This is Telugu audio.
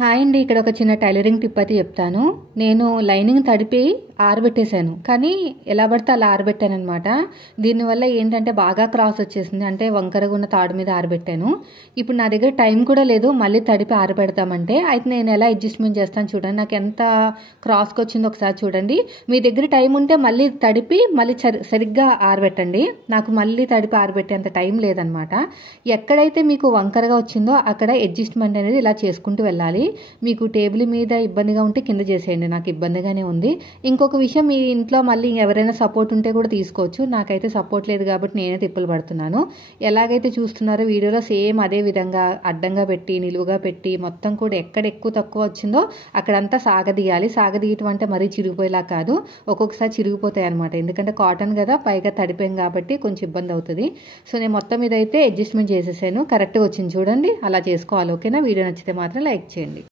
హాయ్ అండి. ఇక్కడ ఒక చిన్న టైలరింగ్ టిప్ అయితే చెప్తాను. నేను లైనింగ్ తడిపి ఆరబెట్టేశాను. కానీ ఎలా పడితే అలా ఆరబెట్టాననమాట. దీనివల్ల ఏంటంటే బాగా క్రాస్ వచ్చేసింది. అంటే వంకరగా ఉన్న తాడు మీద ఆరబెట్టాను. ఇప్పుడు నా దగ్గర టైం కూడా లేదు మళ్ళీ తడిపి ఆరబెడతామంటే. అయితే నేను ఎలా అడ్జస్ట్మెంట్ చేస్తాను చూడండి. నాకు ఎంత క్రాస్కి వచ్చిందో ఒకసారి చూడండి. మీ దగ్గర టైం ఉంటే మళ్ళీ తడిపి మళ్ళీ సరిగ్గా ఆరబెట్టండి. నాకు మళ్ళీ తడిపి ఆరబెట్టేంత టైం లేదనమాట. ఎక్కడైతే మీకు వంకరగా వచ్చిందో అక్కడ అడ్జస్ట్మెంట్ అనేది ఇలా చేసుకుంటూ వెళ్ళాలి. మీకు టేబుల్ మీద ఇబ్బందిగా ఉంటే కింద చేసేయండి. నాకు ఇబ్బందిగానే ఉంది. ఇంకొక విషయం, మీ ఇంట్లో మళ్ళీ ఎవరైనా సపోర్ట్ ఉంటే కూడా తీసుకోవచ్చు. నాకైతే సపోర్ట్ లేదు కాబట్టి నేనే తిప్పలు పడుతున్నాను. ఎలాగైతే చూస్తున్నారో వీడియోలో సేమ్ అదే విధంగా అడ్డంగా పెట్టి నిలువుగా పెట్టి మొత్తం కూడా ఎక్కడ ఎక్కువ తక్కువ వచ్చిందో అక్కడంతా సాగదీయాలి. సాగదీయటం అంటే మరీ చిరిగిపోయేలా కాదు, ఒక్కొక్కసారి చిరిగిపోతాయి అనమాట. ఎందుకంటే కాటన్ కదా, పైగా తడిపోయాం కాబట్టి కొంచెం ఇబ్బంది అవుతుంది. సో నేను మొత్తం ఇదైతే అడ్జస్ట్మెంట్ చేసేసాను. కరెక్ట్గా వచ్చింది చూడండి. అలా చేసుకోవాలి. ఓకేనా? వీడియో నచ్చితే మాత్రం లైక్ చేయండి.